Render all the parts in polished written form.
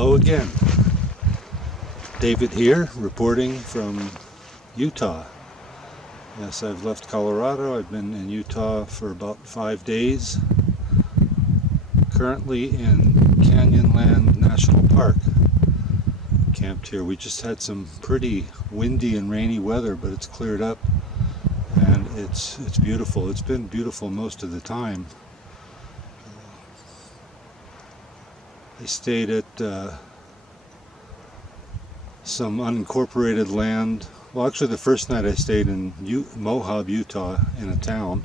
Hello again. David here, reporting from Utah. Yes, I've left Colorado. I've been in Utah for about 5 days. Currently in Canyonland National Park. Camped here. We just had some pretty windy and rainy weather, but it's cleared up and it's beautiful. It's been beautiful most of the time. I stayed at some unincorporated land. Well, actually the first night I stayed in Moab, Utah, in a town,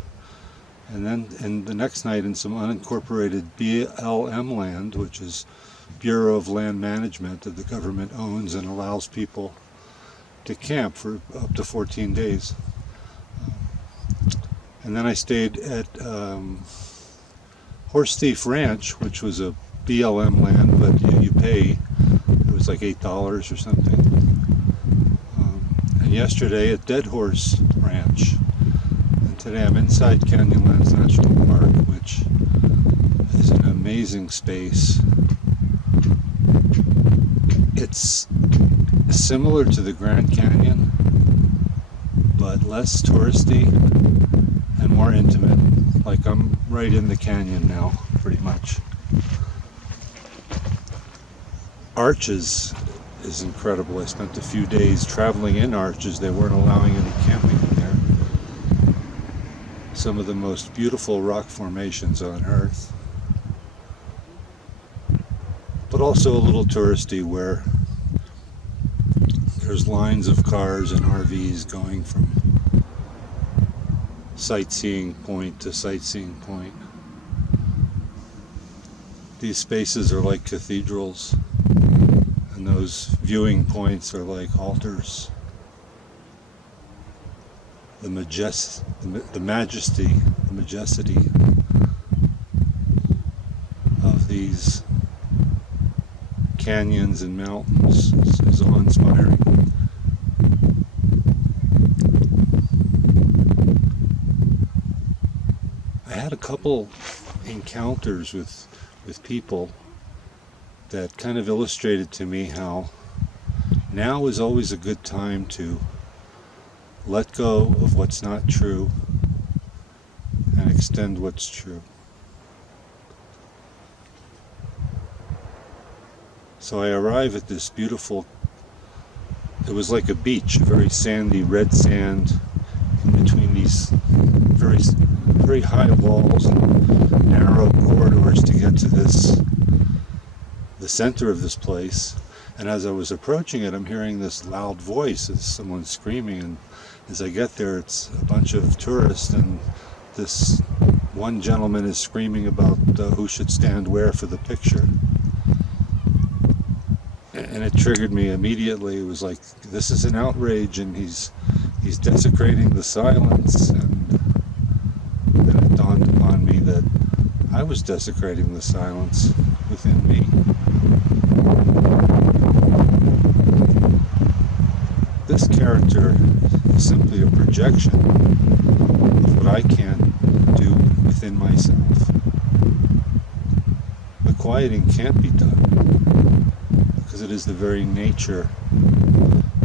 and then the next night in some unincorporated BLM land, which is Bureau of Land Management, that the government owns and allows people to camp for up to 14 days. And then I stayed at Horse Thief Ranch, which was a BLM land, but you pay. It was like $8 or something. And yesterday at Dead Horse Ranch. And today I'm inside Canyonlands National Park, which is an amazing space. It's similar to the Grand Canyon, but less touristy and more intimate. Like I'm right in the canyon now, pretty much. Arches is incredible. I spent a few days traveling in Arches. They weren't allowing any camping in there. Some of the most beautiful rock formations on Earth. But also a little touristy, where there's lines of cars and RVs going from sightseeing point to sightseeing point. These spaces are like cathedrals, and those viewing points are like altars. The majesty of these canyons and mountains is awe-inspiring. I had a couple encounters with people that kind of illustrated to me how now is always a good time to let go of what's not true and extend what's true. So I arrive at this beautiful, it was like a beach, very sandy red sand in between these very high walls and narrow corridors to get to the center of this place. And as I was approaching it, I'm hearing this loud voice as someone screaming, and as I get there, it's a bunch of tourists, and this one gentleman is screaming about who should stand where for the picture. And it triggered me immediately. It was like, this is an outrage, and he's desecrating the silence. And then it dawned upon me that I was desecrating the silence within me. This character is simply a projection of what I can do within myself. The quieting can't be done, because it is the very nature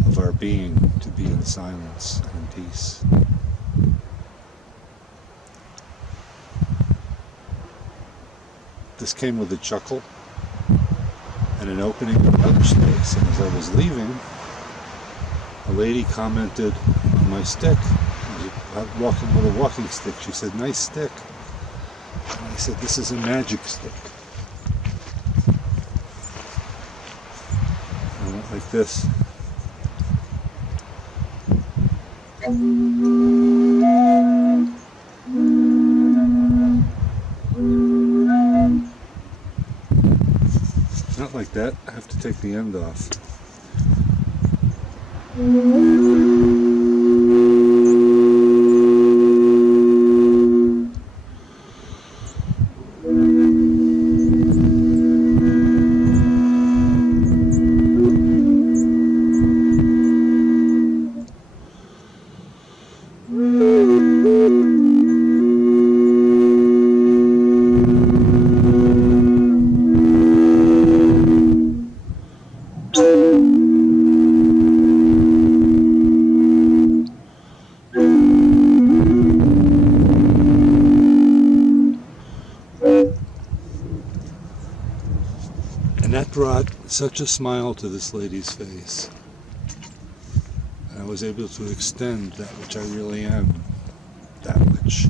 of our being to be in silence and in peace. This came with a chuckle and an opening of another space, and as I was leaving, a lady commented on my stick. I was walking with a walking stick. She said, "Nice stick." And I said, "This is a magic stick." And I went like this. Not like that. I have to take the end off. brought such a smile to this lady's face. I was able to extend that which I really am, that which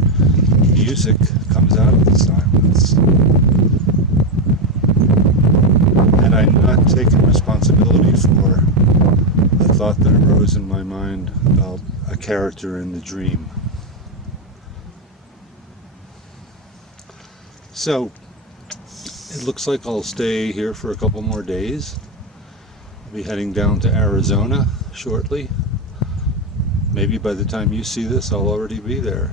music comes out of the silence. Had I not taken responsibility for the thought that arose in my mind about a character in the dream. So, it looks like I'll stay here for a couple more days. I'll be heading down to Arizona shortly. Maybe by the time you see this, I'll already be there.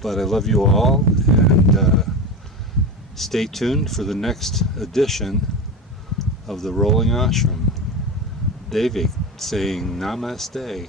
But I love you all, and stay tuned for the next edition of the Rolling Ashram. Davik saying Namaste.